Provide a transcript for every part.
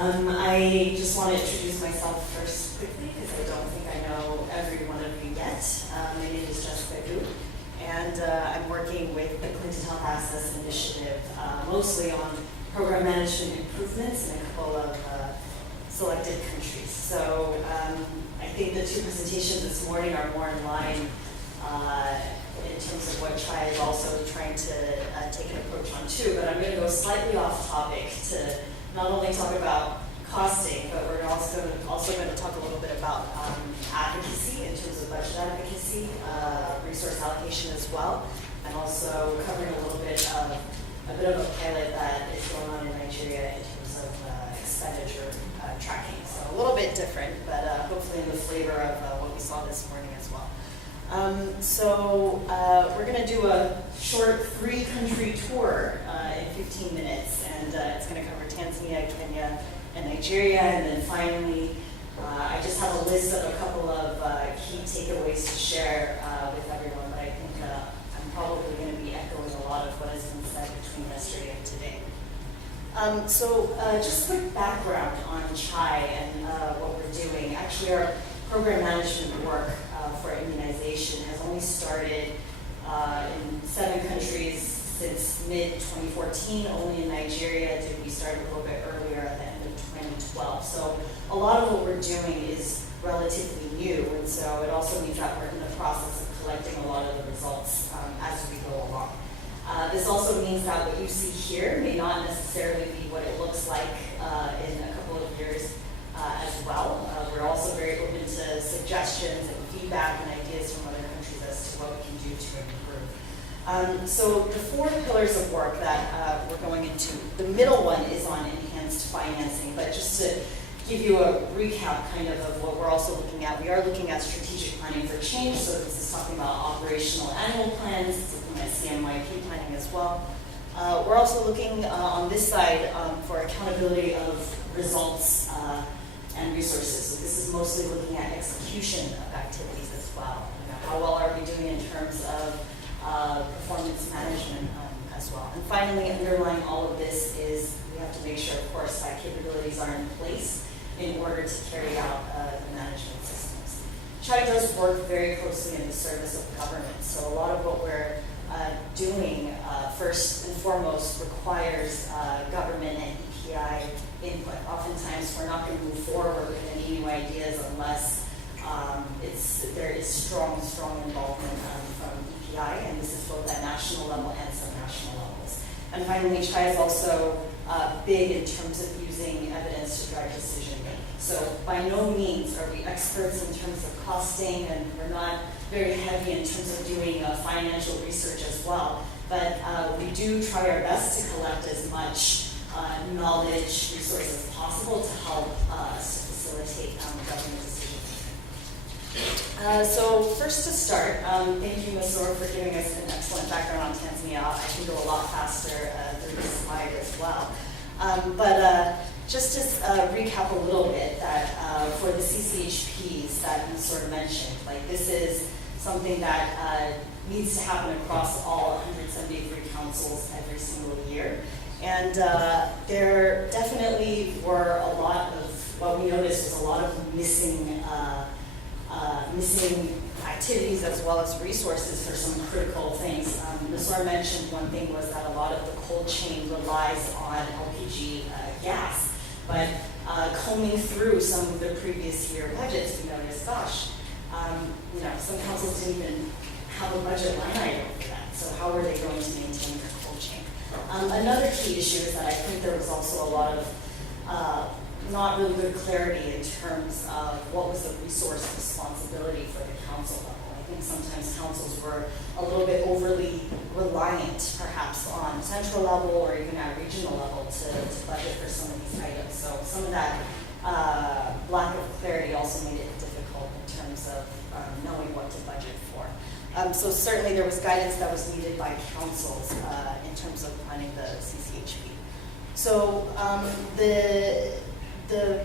I just want to introduce myself first quickly because I don't think I know every one of you yet. My name is Jessica Gu, and I'm working with the Clinton Health Access Initiative, mostly on program management improvements in a couple of selected countries. So I think the two presentations this morning are more in line in terms of what TRI is also trying to take an approach on too, but I'm going to go slightly off topic to not only talk about costing, but we're also going to talk a little bit about advocacy in terms of budget advocacy, resource allocation as well, and also covering a little bit of a pilot that is going on in Nigeria in terms of expenditure tracking. So a little bit different, but hopefully in the flavor of what we saw this morning as well. We're going to do a short 3-country tour in 15 minutes, and it's going to cover Tanzania, Kenya, and Nigeria, and then finally, I just have a list of a couple of key takeaways to share with everyone, but I think I'm probably going to be echoing a lot of what has been said between yesterday and today. Just quick background on CHI and what we're doing. Actually, our program management work for immunization has only started in 7 countries since mid-2014. Only in Nigeria did we start a little bit earlier at the end of 2012. So a lot of what we're doing is relatively new, and so it also means that we're in the process of collecting a lot of the results as we go along. This also means that what you see here may not necessarily be what it looks like in a couple of years as well. We're also very open to suggestions and feedback and ideas from other countries as to what we can do to improve. So the 4 pillars of work that we're going into, the middle one is on enhanced financing, but just to give you a recap kind of what we're also looking at, we are looking at strategic planning for change, so this is talking about operational annual plans, it's looking at CMYP planning as well. We're also looking on this side for accountability of results and resources. So this is mostly looking at execution of activities as well. How well are we doing in terms of performance management as well. And finally, underlying all of this is we have to make sure, of course, that capabilities are in place in order to carry out the management systems. CHI does work very closely in the service of government, so a lot of what we're doing first and foremost requires government and EPI input. Oftentimes we're not going to move forward with any new ideas unless there is strong involvement from EPI, and this is both at national level and sub-national levels. And finally, CHI is also big in terms of using evidence to drive decision making. So by no means are we experts in terms of costing, and we're not very heavy in terms of doing financial research as well. But we do try our best to collect as much knowledge, resources as possible to help us to facilitate government decision making. So first to start, thank you, Ms. Zor, for giving us an excellent background on Tanzania. I can go a lot faster through this slide as well. Just to recap a little bit that for the CCHPs that you sort of mentioned, like this is something that needs to happen across all 173 councils every single year. And there definitely were a lot of, what we noticed was a lot of missing activities as well as resources for some critical things. Nasor mentioned one thing was that a lot of the cold chain relies on LPG gas. But combing through some of the previous year budgets, we noticed, gosh, some councils didn't even have a budget line item for that. So how are they going to maintain their cold chain? Another key issue is that I think there was also a lot of not really good clarity in terms of what was the resource responsibility for the council level. I think sometimes councils were a little bit overly reliant, perhaps on central level or even at regional level to budget for some of these items. So some of that lack of clarity also made it difficult in terms of knowing what to budget for. So certainly there was guidance that was needed by councils in terms of planning the CCHP. So the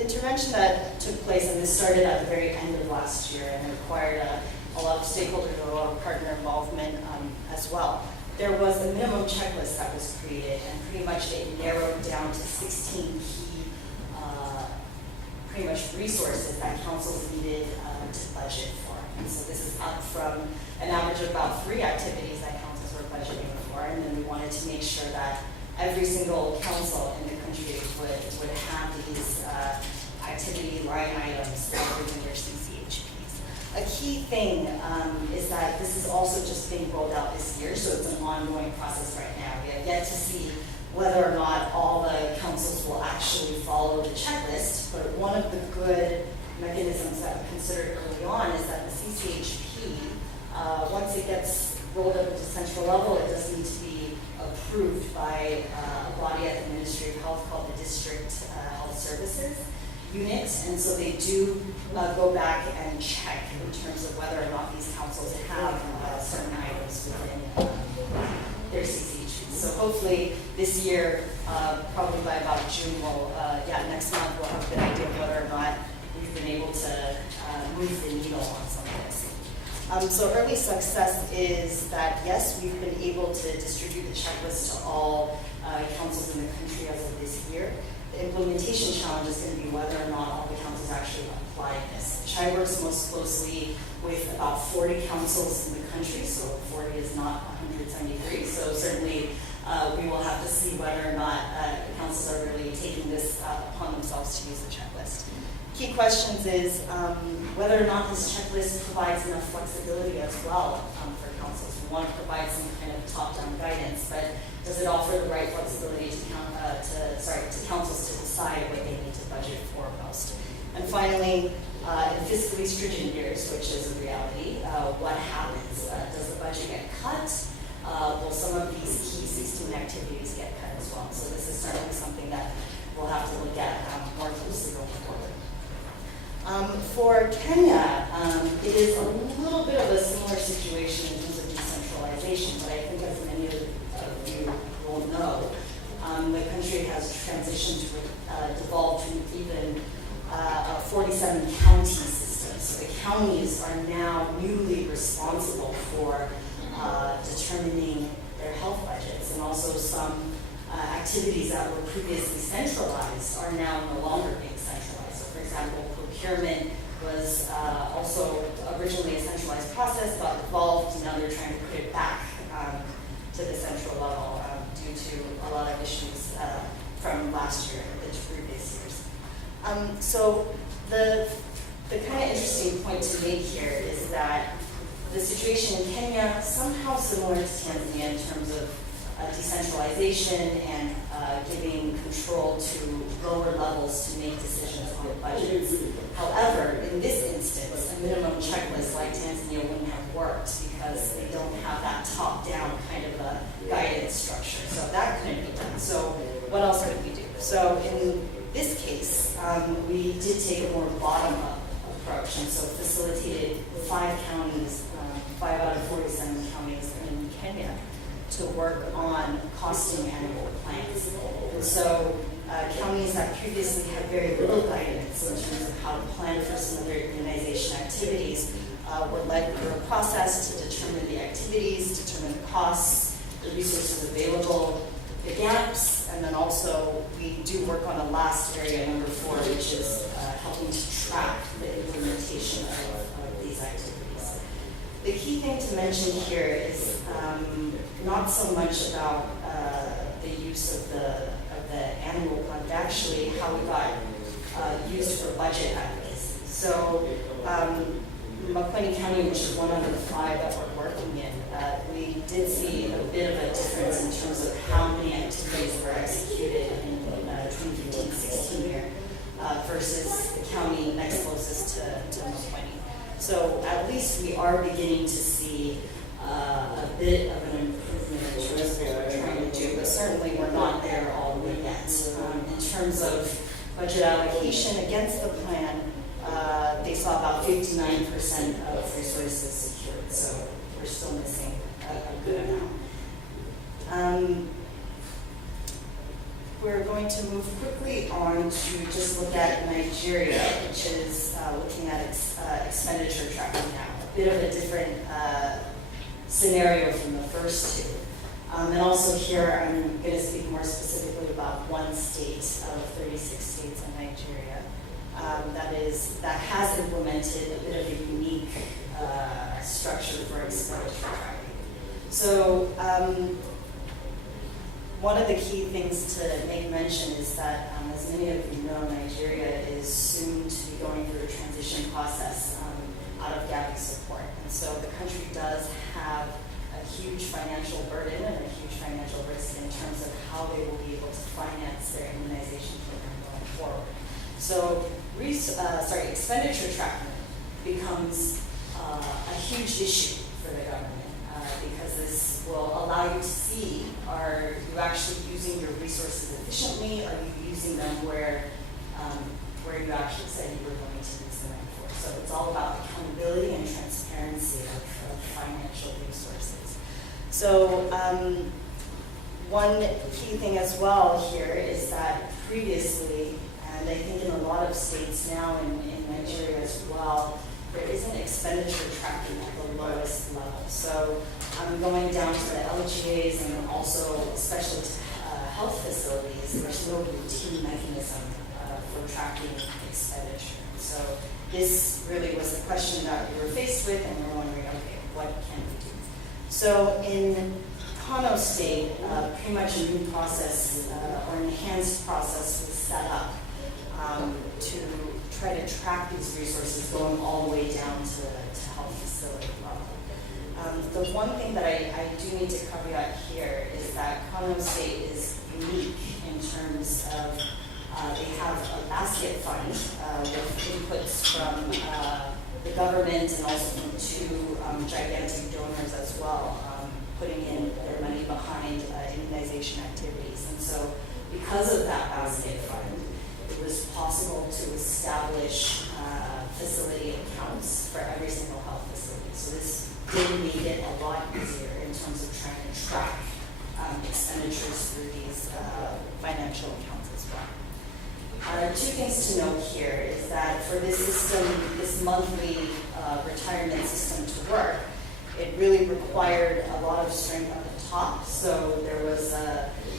intervention that took place, and this started at the very end of last year and required a lot of stakeholder, a lot of partner involvement as well. There was a minimum checklist that was created, and pretty much it narrowed down to 16 key pretty much resources that councils needed to budget for. And so this is up from an average of about 3 activities that councils were budgeting for, and then we wanted to make sure that every single council in the country would have these activity line items within their CCHPs. A key thing is that this is also just being rolled out this year, so it's an ongoing process right now. We have yet to see whether or not all the councils will actually follow the checklist, but one of the good mechanisms that we considered early on is that the CCHP, once it gets rolled up at the central level, it does need to be approved by a body at the Ministry of Health called the District Health Services Unit, and so they do go back and check in terms of whether or not these councils have certain items within their CCHP. So hopefully this year, probably by about June, next month we'll have a good idea of whether or not we've been able to move the needle on some of this. So early success is that, yes, we've been able to distribute the checklist to all councils in the country as of this year. The implementation challenge is going to be whether or not all the councils actually apply this. CHI works most closely with about 40 councils in the country, so 40 is not 173. So certainly we will have to see whether or not councils are really taking this upon themselves to use the checklist. Key questions is whether or not this checklist provides enough flexibility as well for councils. We want to provide some kind of top-down guidance, but does it offer the right flexibility to councils to decide what they need to budget for most? And finally, in fiscally stringent years, which is a reality, what happens? Does the budget get cut? Will some of these key 16 activities get cut as well? So this is certainly something that we'll have to look at more closely going forward. For Kenya, it is a little bit of a similar situation in terms of decentralization, but I think as many of you will know, the country has transitioned to devolve to even a 47 county system. So the counties are now newly responsible for determining their health budgets, and also some activities that were previously centralized are now no longer being centralized. So for example, procurement was also originally a centralized process, got devolved, and now they're trying to put it back to the central level due to a lot of issues from last year and the previous years. So the kind of interesting point to make here is that the situation in Kenya, somehow similar to Tanzania in terms of decentralization and giving control to lower levels to make decisions on budgets. However, in this instance, a minimum checklist like Tanzania wouldn't have worked because they don't have that top-down kind of a guidance structure. So that couldn't be done. So what else could we do? So in this case, we did take a more bottom-up approach, and so facilitated 5 counties, 5 out of 47 counties in Kenya, to work on costing annual plans. And so counties that previously had very little guidance in terms of how to plan for some of their immunization activities were led through a process to determine the activities, determine the costs, the resources available, the gaps, and then also we do work on the last area, number 4, which is helping to track the implementation of these activities. The key thing to mention here is not so much about the use of the annual plan, but actually how it got used for budget advocacy. So Makwini County, which is one of the 5 that we're working in, we did see a bit of a difference in terms of how many activities were executed in 2015-16 year versus the county next closest to Makwini. So at least we are beginning to see a bit of an improvement in terms of what we're trying to do, but certainly we're not there all the way yet. In terms of budget allocation against the plan, they saw about 59% of resources secured, so we're still missing a good amount. We're going to move quickly on to just look at Nigeria, which is looking at expenditure tracking now. A bit of a different scenario from the first 2. And also here, I'm going to speak more specifically about one state out of 36 states in Nigeria. that has implemented a bit of a unique structure for expenditure tracking. So one of the key things to make mention is that, as many of you know, Nigeria is soon to be going through a transition process out of GAVI support. And so the country does have a huge financial burden and a huge financial risk in terms of how they will be able to finance their immunization program going forward. So expenditure tracking becomes a huge issue for the government because this will allow you to see, are you actually using your resources efficiently? Are you using them where you actually said you were going to use them for? So it's all about accountability and transparency of financial resources. So one key thing as well here is that previously, and I think in a lot of states now in Nigeria as well, there isn't expenditure tracking at the lowest level. So I'm going down to the LGAs and also especially to health facilities, there's no routine mechanism for tracking expenditure. So this really was the question that we were faced with, and we're wondering, okay, what can we do? So in Kano State, pretty much a new process or enhanced process was set up to try to track these resources going all the way down to health facility level. The one thing that I do need to caveat here is that Kano State is unique in terms of they have a basket fund with inputs from the government and also from two gigantic donors as well, putting in their money behind immunization activities. And so because of that basket fund, it was possible to establish facility accounts for every single health facility. So this did make it a lot easier in terms of trying to track expenditures through these financial accounts as well. Two things to note here is that for this system, this monthly retirement system to work, it really required a lot of strength at the top. So there was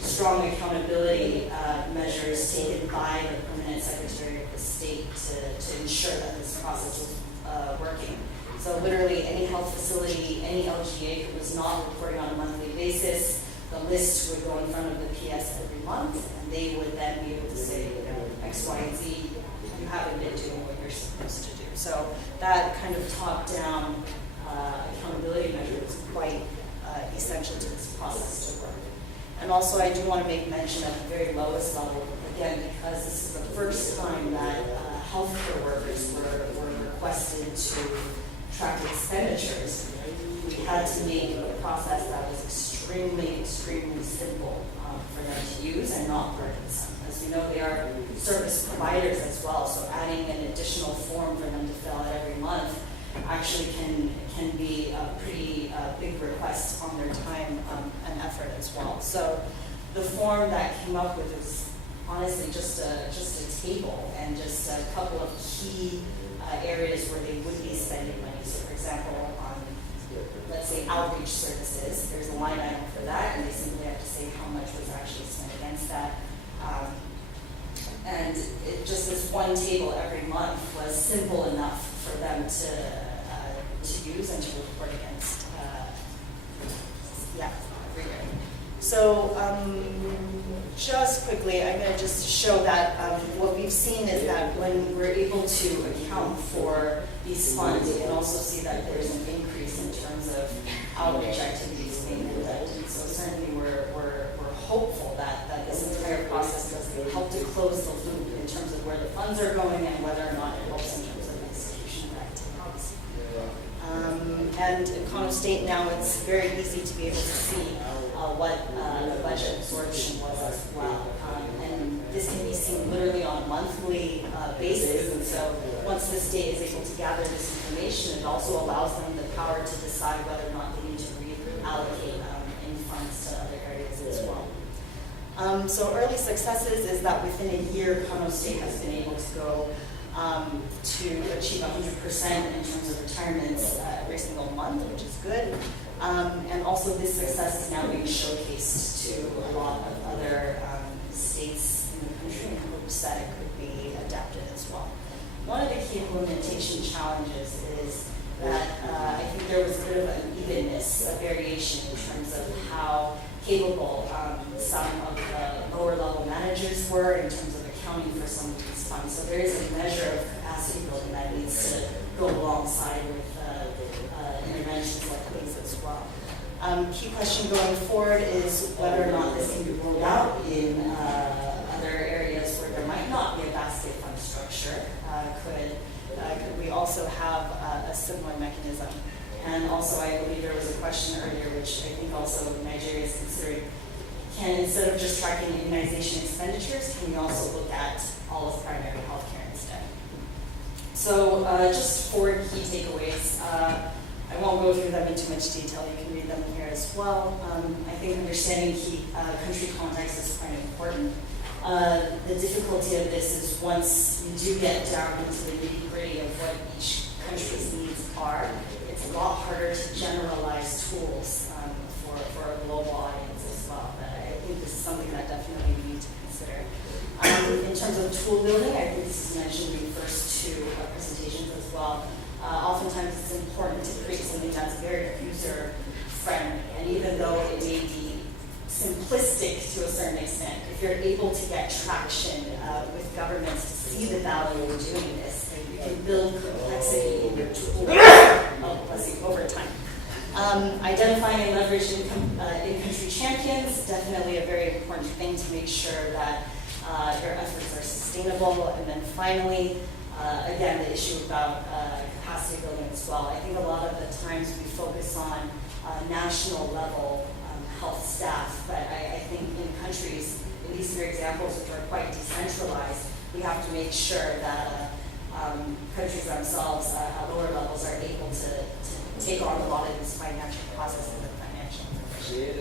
strong accountability measures taken by the permanent secretary of the state to ensure that this process was working. So literally any health facility, any LGA that was not reporting on a monthly basis, the list would go in front of the PS every month, and they would then be able to say, you know, X, Y, and Z, you haven't been doing what you're supposed to do. So that kind of top-down accountability measure is quite essential to this process to work. And also I do want to make mention at the very lowest level, again, because this is the first time that healthcare workers were requested to track expenditures. We had to make a process that was extremely simple for them to use and not burdensome. As you know, they are service providers as well, so adding an additional form for them to fill out every month actually can be a pretty big request on their time and effort as well. So the form that came up with was honestly just a table and just a couple of key areas where they would be spending money. So for example, on let's say outreach services, there's a line item for that, and they simply have to say how much was actually spent against that. And just this one table every month was simple enough for them to use and to report against. Every year. So just quickly, I'm going to just show that what we've seen is that when we're able to account for these funds, you can also see that there's an increase in terms of outreach activities being conducted. So certainly we're hopeful that this entire process does help to close the loop in terms of where the funds are going and whether or not it helps in terms of execution of activities. And in Kano State now, it's very easy to be able to see what the budget absorption was as well. And this can be seen literally on a monthly basis. And so once the state is able to gather this information, it also allows them the power to decide whether or not they need to reallocate in funds to other areas as well. So early successes is that within a year, Kano State has been able to go to achieve 100% in terms of retirements every single month, which is good. And also this success is now being showcased to a lot of other states in the country in hopes that it could be adapted as well. one of the key implementation challenges is that I think there was a bit of unevenness, a variation in terms of how capable some of the lower level managers were in terms of accounting for some of these funds. So there is a measure of capacity building that needs to go alongside with interventions like these as well. Key question going forward is whether or not this can be rolled out in other areas where there might not be a basket fund structure. Could we also have a similar mechanism? And also, I believe there was a question earlier, which I think also Nigeria is considering. Can, instead of just tracking immunization expenditures, can we also look at all of primary health care instead? So just 4 key takeaways. I won't go through them in too much detail. You can read them here as well. I think understanding key country context is quite important. The difficulty of this is once you do get down into the nitty-gritty of what each country's needs are, it's a lot harder to generalize tools for a global audience as well. But I think this is something that definitely we need to consider. In terms of tool building, I think this is mentioned in the first 2 presentations as well. Oftentimes it's important to create something that's very user-friendly, and even though it may be simplistic to a certain extent, if you're able to get traction with governments to see the value in doing this, you can build complexity in your tool over time. Identifying and leveraging in-country champions, definitely a very important thing to make sure that your efforts are sustainable. And then finally, again, the issue about capacity building as well. I think a lot of the times we focus on national level health staff, but I think in countries, in these 3 examples, which are quite decentralized, we have to make sure that countries themselves at lower levels are able to take on a lot of these financial processes and financial information.